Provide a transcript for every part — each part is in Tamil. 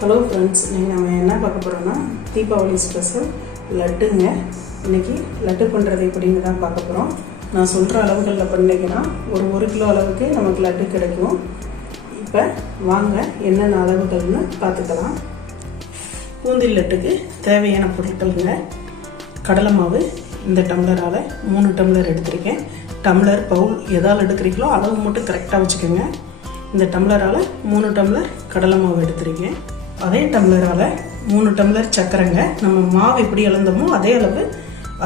ஹலோ ஃப்ரெண்ட்ஸ், இன்றைக்கி நம்ம என்ன பார்க்க போகிறோம்னா தீபாவளி ஸ்பெஷல் லட்டுங்க. இன்றைக்கி லட்டு பண்ணுறது எப்படின்னு தான் பார்க்க போகிறோம். நான் சொல்கிற அளவுகளில் பண்ணிங்கன்னா ஒரு கிலோ அளவுக்கு நமக்கு லட்டு கிடைக்கும். இப்போ வாங்க என்னென்ன அளவுகள்னு பார்த்துக்கலாம். பூந்தி லட்டுக்கு தேவையான பொருட்களுங்க: கடலை மாவு இந்த டம்ளரால் 3 டம்ளர் எடுத்திருக்கேன். டம்ளர் பவுல் எதால் எடுக்கிறீங்களோ அளவு மட்டும் கரெக்டாக வச்சுக்கோங்க. இந்த டம்ளரால் 3 டம்ளர் கடலை மாவு எடுத்திருக்கேன். அதே டம்ளரால் 3 டம்ளர் சர்க்கரைங்க. நம்ம மாவு எப்படி அளந்தோமோ அதே அளவு,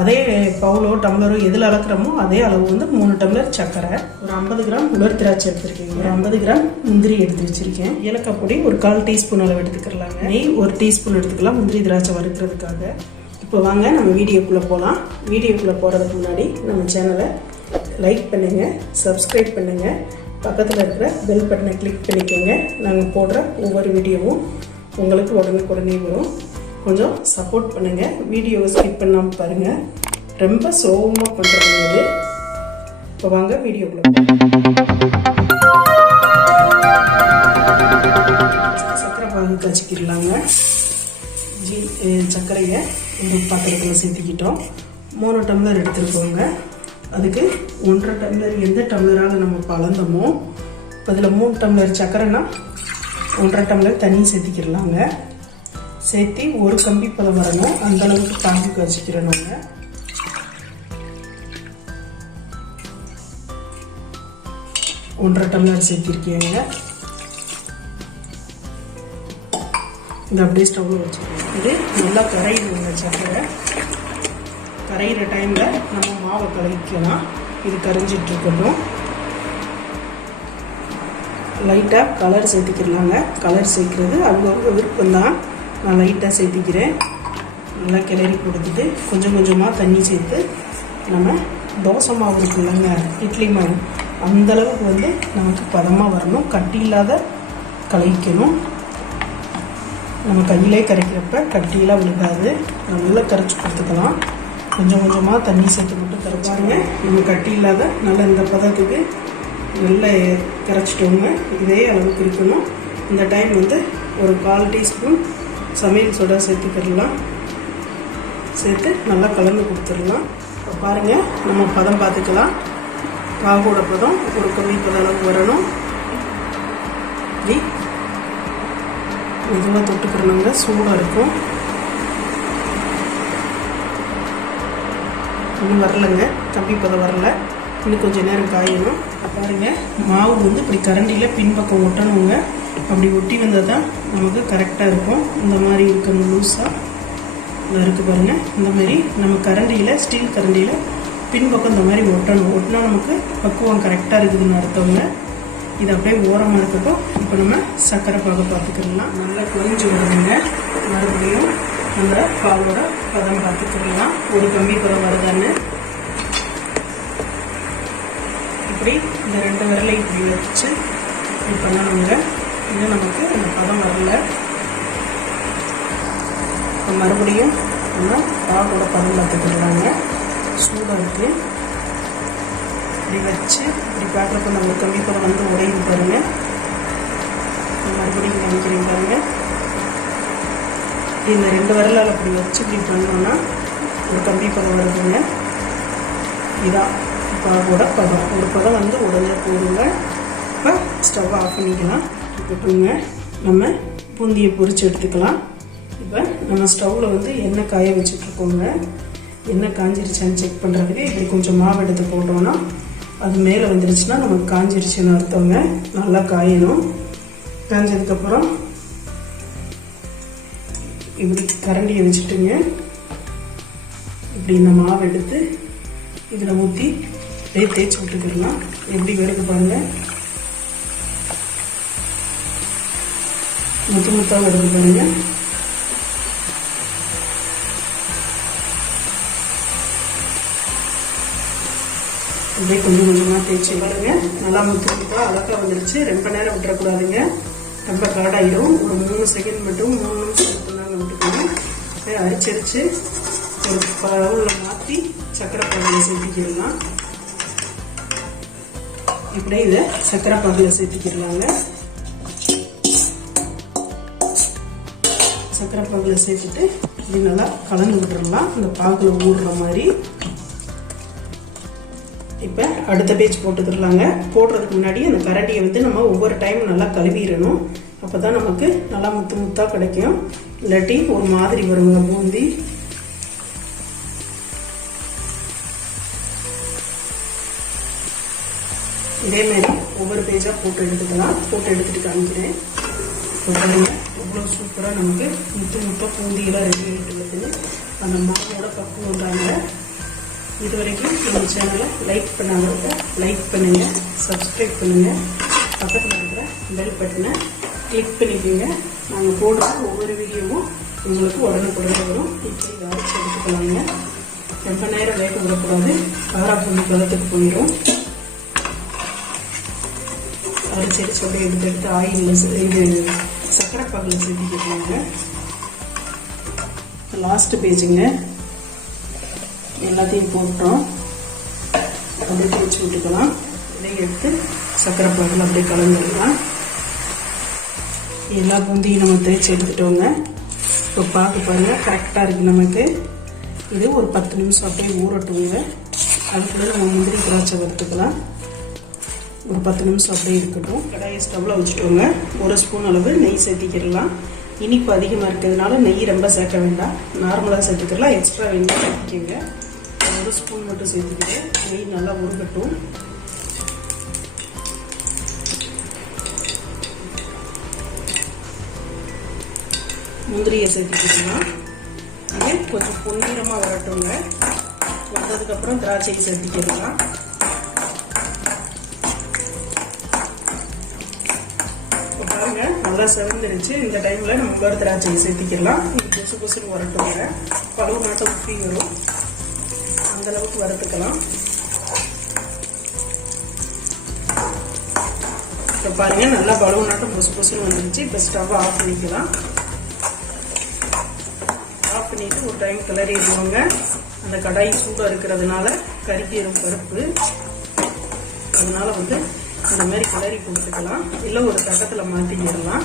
அதே பவுலோ டம்ளரோ எதில் அளக்குறோமோ அதே அளவு 3 டம்ளர் சர்க்கரை. ஒரு 50 கிராம் உலர் திராட்சை எடுத்துருக்கேன். ஒரு 50 கிராம் முந்திரி எடுத்து வச்சுருக்கேன். ஏலக்காய் பொடி ஒரு 1/4 டீஸ்பூன் அளவு எடுத்துக்கலாங்க. நெய் 1 டீஸ்பூன் எடுத்துக்கலாம் முந்திரி திராட்சை வறுக்கிறதுக்காக. இப்போ வாங்க நம்ம வீடியோக்குள்ளே போகலாம். வீடியோக்குள்ளே போகிறதுக்கு முன்னாடி நம்ம சேனலை லைக் பண்ணுங்கள், சப்ஸ்கிரைப் பண்ணுங்கள், பக்கத்தில் இருக்கிற பெல் பட்டனை கிளிக் பண்ணிக்கோங்க. நாங்கள் போடுற ஒவ்வொரு வீடியோவும் உங்களுக்கு உடனே வரும். கொஞ்சம் சப்போர்ட் பண்ணுங்கள். வீடியோவை ஸ்கிப் பண்ணாமல் பாருங்கள். ரொம்ப ஸ்லோவாக பண்ணுறது. இப்போ வாங்க வீடியோக்குள்ளே சர்க்கரை பாகு காய்ச்சிக்கிடலாங்க. சர்க்கரையை ஒரு பாத்திரத்தில் சேர்த்துக்கிட்டோம். 3 டம்ளர் எடுத்துருக்கோங்க. அதுக்கு 1.5 டம்ளர் எந்த டம்ளரால் நம்ம பழந்தோமோ அதில் 3 டம்ளர் சர்க்கரைனா 1.5 டம்ளர் தண்ணி சேர்த்திக்கிடலாங்க. சேர்த்து ஒரு கம்பி பதம் வரணும், அந்த அளவுக்கு பாகு காய்ச்சிக்கிறோங்க. ஒன்றரை டம்ளர் சேர்த்திருக்கேங்க. இந்த அப்படியே ஸ்டவ்வில் வச்சுக்கோங்க. இது நல்லா கரையிடுங்க. சர்க்கரை கரையிற டைமில் நம்ம மாவை கலக்கலாம். இது கரைஞ்சிட்டு இருக்கட்டும். லைட்டாக கலர் சேர்த்திக்கிடலாங்க. கலர் சேர்க்கிறது அவங்க விருப்பம்தான். நான் லைட்டாக சேர்த்திக்கிறேன். நல்லா கிளறி கொடுத்துட்டு கொஞ்சம் கொஞ்சமாக தண்ணி சேர்த்து நம்ம தோசை மாவு இருக்குல்லங்க, இட்லி மாவு, அந்தளவுக்கு நமக்கு பதமாக வரணும். கட்டி இல்லாத கலக்கணும். நம்ம கையிலே கரைக்கிறப்ப கட்டியெல்லாம் விழுகாது. நல்லா கரைச்சி கொடுத்துக்கலாம். கொஞ்சம் கொஞ்சமாக தண்ணி சேர்த்து மட்டும் கரைச்சாருங்க. நம்ம கட்டி இல்லாத நல்லா இந்த பதத்துக்கு நல்லா கரைச்சிட்டோங்க. இதே அளவுக்கு இருக்கணும். இந்த டைம் ஒரு 1/4 டீஸ்பூன் சமையல் சோடா சேர்த்துக்கிடலாம். சேர்த்து நல்லா கலந்து கொடுத்துடலாம். இப்போ பாருங்கள், நம்ம பதம் பார்த்துக்கலாம். பாகோட பதம் ஒரு கம்மி பதம் அளவுக்கு வரணும். இப்படி மெதுவாக தொட்டுக்கிறோங்க. சூடாக இருக்கும். இன்னும் வரலைங்க, கம்பி பதம் வரல. இன்னும் கொஞ்சம் நேரம் காயணும். பாருங்கள், மாவு இப்படி கரண்டியில் பின்பக்கம் ஒட்டணுங்க. அப்படி ஒட்டி வந்தால் தான் நமக்கு கரெக்டாக இருக்கும். இந்த மாதிரி இருக்கணும், லூஸாக இருக்குது பாருங்கள். இந்த மாதிரி நம்ம கரண்டியில், ஸ்டீல் கரண்டியில் பின்பக்கம் இந்த மாதிரி ஒட்டணும். ஒட்டினா நமக்கு பக்குவம் கரெக்டாக இருக்குதுன்னு அர்த்தவங்க. இது அப்படியே ஓரமாக இருக்கட்டும். இப்போ நம்ம சர்க்கரை பாகை பார்த்துக்கலாம். நல்லா குறைஞ்சி வருதுங்க. மறுபடியும் அந்த பாவோட பதம் பார்த்துக்கலாம். ஒரு கம்பி பதம் வருதான்னு இப்படி இந்த 2 விரலை இப்படி வச்சு இப்படி பண்ணணுங்க. இன்னும் நமக்கு அந்த பதம் வரல. இப்போ மறுபடியும் நம்ம பாவோட பதம் பார்த்துக்கலாங்க. சூடாக இருக்குது. இப்படி வச்சு இப்படி பார்க்குறப்ப நம்ம கம்பி பதம் உடையும் பாருங்க. மறுபடியும் நினைக்கிறேன் பாருங்க. இந்த 2 விரலால் அப்படி வச்சு இப்படி பண்ணோன்னா ஒரு கம்பி பதம் வருதுங்க. இதான் பாவோட பதம். ஒரு பதம் உடனே போடுங்க. இப்போ ஸ்டவ் ஆஃப் பண்ணிக்கலாம். இப்போங்க நம்ம பூந்தியை பொரிச்சு எடுத்துக்கலாம். இப்போ நம்ம ஸ்டவ்வில் எண்ணெய் காய வச்சுட்ருக்கோங்க. எண்ணெய் காஞ்சிருச்சான்னு செக் பண்ணுறதுக்கு இப்படி கொஞ்சம் மாவு எடுத்து போட்டோம்னா அது மேலே வந்துருச்சுன்னா நமக்கு காஞ்சிருச்சுன்னு அர்த்தங்க. நல்லா காயணும். காஞ்சதுக்கப்புறம் இப்படி கரண்டியை வச்சுட்டுங்க. இப்படி இந்த மாவு எடுத்து இதில் ஊற்றி அப்படியே தேய்ச்சி விட்டுக்கிடலாம். எப்படி வருது பாருங்க. முத்தாக வருது பாருங்க. அப்படியே கொஞ்சம் கொஞ்சமாக தேய்ச்சி பாருங்க. நல்லா முத்தாக அழகாக வந்துருச்சு. ரொம்ப நேரம் விட்டுறக்கூடாதுங்க, ரொம்ப காடாயிடும். ஒரு 3 செகண்ட் மட்டும் 3 நிமிஷம் மட்டும் விட்டுக்கணும். அரிச்சரிச்சு ஒரு பவுலில் மாற்றி சர்க்கரை பாகில் சேர்த்திக்கிடலாம். இப்படியே இதை சர்க்கரை பாகில் சேர்த்திக்கிடலாங்க. சர்க்கரை பாகில் சேர்த்துட்டு இப்படி நல்லா கலந்து விட்டுறலாம், இந்த பாகில் ஊறுற மாதிரி. இப்போ அடுத்த பேஜ் போட்டுக்கிறலாங்க. போடுறதுக்கு முன்னாடி அந்த கரண்டியை வந்து நம்ம ஒவ்வொரு டைம் நல்லா கழுவிடணும். அப்போ தான் நமக்கு நல்லா முத்து முத்தாக கிடைக்கும். இல்லாட்டி ஒரு மாதிரி வருங்க பூந்தி. இதேமாரி ஒவ்வொரு பேஜாக போட்டு எடுத்துக்கலாம். போட்டு எடுத்துகிட்டு காமிக்கிறேன். எவ்வளோ சூப்பராக நமக்கு முத்து முத்தாக பூந்தியெல்லாம் ரெடி ஆகிட்டு இருக்குது. அந்த மாவோட பக்குவம் தாங்க. இது வரைக்கும் நம்ம சேனலை லைக் பண்ணாங்க, லைக் பண்ணுங்கள், சப்ஸ்கிரைப் பண்ணுங்கள், பக்கத்தில் இருக்கிற பெல் பட்டனை கிளிக் பண்ணிக்கோங்க. நாங்கள் போடுற ஒவ்வொரு வீடியோவும் உங்களுக்கு உடனுக்குடனே வரும். இப்போ இதை அரைச்சி எடுத்துக்கலாங்க. ரொம்ப நேரம் வேக விடக்கூடாது, காராப்பூந்தி பதத்துக்கு போயிடும். அரைச்சி அடிச்சு அப்படியே எடுத்து ஆயிலில் இது சர்க்கரை பாகில் சேர்த்துக்கிட்டாங்க. லாஸ்ட் பேஜுங்க. எல்லாத்தையும் போட்டோம், அப்படியே தேய்ச்சி விட்டுக்கலாம். இதையும் எடுத்து சர்க்கரை பாகில் அப்படியே கலந்துடலாம். எல்லா பூந்தியும் நம்ம தேய்ச்சி எடுத்துட்டோங்க. இப்போ பார்க்க பாருங்கள், கரெக்டாக இருக்குது நமக்கு. இது ஒரு 10 நிமிஷம் அப்படியே ஊறட்டுங்க. அதுக்குள்ளே நம்ம முந்திரி திராட்சை வறுத்துக்கலாம். ஒரு 10 நிமிஷம் அப்படியே இருக்கட்டும். கடாயை ஸ்டவ்வில் வச்சுட்டோங்க. 1 ஸ்பூன் அளவு நெய் சேர்த்திக்கிடலாம். இனிப்பு அதிகமாக இருக்கிறதுனால நெய் ரொம்ப சேர்க்க வேண்டாம், நார்மலாக சேர்த்துக்கலாம். எக்ஸ்ட்ரா வேண்டாம் சேர்த்துக்கோங்க. 1 ஸ்பூன் மட்டும் சேர்த்துக்கிட்டு நெய் நல்லா உருகட்டும். முந்திரியை சேர்த்துக்கிட்டோம். இது கொஞ்சம் பொன்னிறமாக வரட்டுங்க. வந்ததுக்கப்புறம் திராட்சையை சேர்த்துக்கிடலாம். இப்போ பாருங்க, நல்லா செவந்துருச்சு. இந்த டைமில் நம்ம உலர் திராட்சையை சேர்த்துக்கிடலாம். இது கொசு கொசுன்னு வரட்டுங்க. பழுவு நாட்டம் உப்பி வரும், அந்தளவுக்கு வறுத்துக்கலாம். இப்போ பாருங்க, நல்லா பழுவு நாட்டம் கொசு கொசுன்னு வந்துருச்சு. இப்போ ஸ்டவ் ஆஃப் பண்ணிக்கலாம். ஆஃப் பண்ணிட்டு ஒரு டைம் கிளறிடுவாங்க. அந்த கடாய் சூடாக இருக்கிறதுனால கறிக்கீரும் பருப்பு, அதனால வந்து இந்த மாதிரி கிளறி கொடுத்துக்கலாம். இல்லை ஒரு தட்டத்தில் மாற்றிக்கிடலாம்.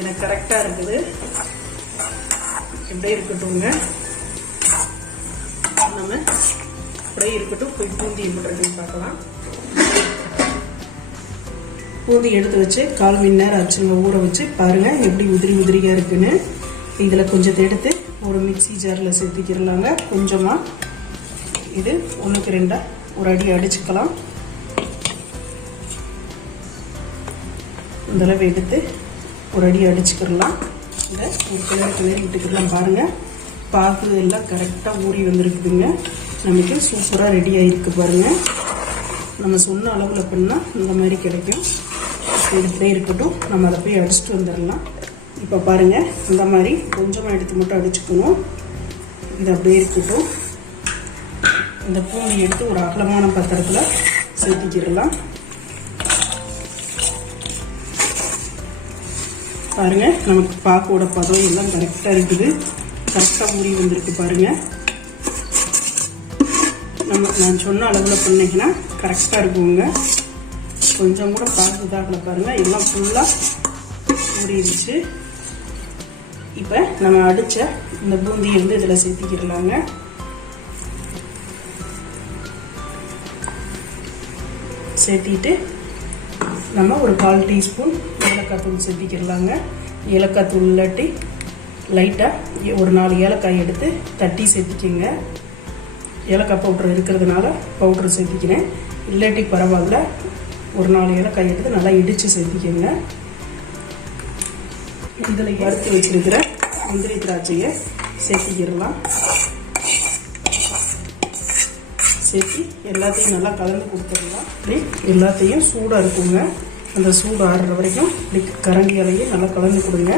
எனக்கு கரெக்டாக இருக்குது. இப்படியே இருக்கட்டும்ங்க. நம்ம அப்படியே இருக்கட்டும். போய் பூந்தி எப்படி இருக்குன்னு பார்க்கலாம். பூந்தி எடுத்து வச்சு 1/4 மணி நேரம் ஆச்சுங்க ஊற வச்சு. பாருங்கள் எப்படி உதிரி உதிரியாக இருக்குன்னு. இதில் கொஞ்சத்தை எடுத்து ஒரு மிக்சி ஜாரில் சேர்த்துக்கிடலாங்க. கொஞ்சமாக இது 1க்கு 2 ஒரு அடி அடிச்சுக்கலாம். இந்தளவு எடுத்து ஒரு அடி அடிச்சுக்கிடலாம். இந்த ஒரு கிளறி விட்டுக்கிடலாம். பாருங்கள், பாகு எல்லாம் கரெக்டாக ஊறி வந்துருக்குதுங்க. நமக்கு சூப்பராக ரெடி ஆகிருக்கு பாருங்கள். நம்ம சொன்ன அளவில் பண்ணால் இந்த மாதிரி கிடைக்கும். இப்படியே இருக்கட்டும். நம்ம அதை போய் அடிச்சுட்டு வந்துடலாம். இப்போ பாருங்கள், இந்த மாதிரி கொஞ்சமாக எடுத்து மட்டும் அடிச்சுக்கணும். இது அப்படியே இருக்கட்டும். இந்த பூனை எடுத்து ஒரு அகலமான பாத்திரத்தில் சேர்த்திக்கிடலாம். பாருங்கள், நமக்கு பாக்கோட பதம் எல்லாம் கரெக்டாக இருக்குது. கரெக்டாக ஊறி வந்திருக்கு பாருங்கள். நான் சொன்ன அளவில் பண்ணிங்கன்னா கரெக்டாக இருக்குங்க. கொஞ்சம் கூட பாக்கு இதாகல பாருங்கள். எல்லாம் ஃபுல்லாக ஊறிடுச்சு. இப்போ நம்ம அடித்த இந்த பூந்தியை வந்து இதில் சேர்த்திக்கிடலாங்க. சேர்த்திட்டு நம்ம ஒரு 1/4 டீஸ்பூன் ஏலக்காய் தூள் சேர்த்திக்கிடலாங்க. ஏலக்காய் தூள் இல்லாட்டி லைட்டாக ஒரு 4 ஏலக்காய் எடுத்து தட்டி சேர்த்திக்கோங்க. ஏலக்காய் பவுட்ரு இருக்கிறதுனால பவுட்ரு சேர்த்திக்கிறேன். இல்லாட்டி பரவாயில்ல, ஒரு 4 ஏலக்காய் எடுத்து நல்லா இடித்து சேர்த்திக்கோங்க. இதில் வறுத்து வச்சிருக்கிற முந்திரி திராட்சையை சேர்த்திக்கிடலாம். சேர்த்து எல்லாத்தையும் நல்லா கலந்து கொடுத்துடலாம். இப்படி எல்லாத்தையும் சூடாக இருக்குங்க. அந்த சூடு ஆறுற வரைக்கும் இப்படி கரண்டியாலேயே நல்லா கலந்து கொடுங்க.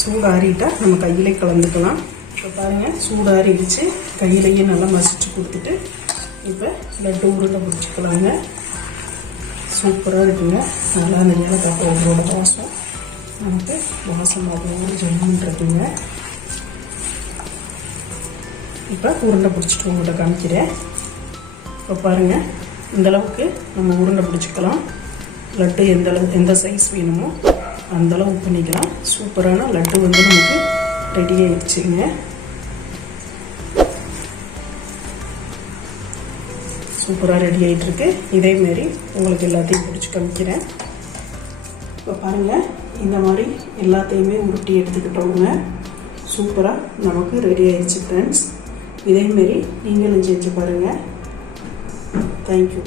சூடு ஆறிட்டால் நம்ம கையிலே கலந்துக்கலாம். இப்போ பாருங்கள், சூடு ஆறிடுச்சு. கையிலேயே நல்லா மசிச்சு கொடுத்துட்டு இப்போ லட்டு உருண்டை பிடிச்சிக்கலாங்க. சூப்பராக இருக்குங்க. நல்லா அந்த ஏலக்காய் பவுடரோட வாசம் நமக்கு வாசமாக ஒரு ஜம்முன்றதுங்க. இப்போ உருண்டை பிடிச்சிட்டு உங்கள்கிட்ட காமிக்கிறேன். இப்போ பாருங்கள், இந்தளவுக்கு நம்ம உருண்டை பிடிச்சிக்கலாம். லட்டு எந்த சைஸ் வேணுமோ அந்தளவு பண்ணிக்கலாம். சூப்பரான லட்டு வந்து நமக்கு ரெடி ஆயிடுச்சுங்க. சூப்பராக ரெடி ஆகிட்டுருக்கு. இதேமாரி உங்களுக்கு எல்லாத்தையும் பிடிச்சி காமிக்கிறேன். இப்போ பாருங்கள், இந்த மாதிரி எல்லாத்தையுமே உருட்டி எடுத்துக்கிட்டோங்க. சூப்பராக நமக்கு ரெடி ஆயிடுச்சு ஃப்ரெண்ட்ஸ். இதேமாரி நீங்களும் செஞ்சு பாருங்கள். தேங்க்யூ.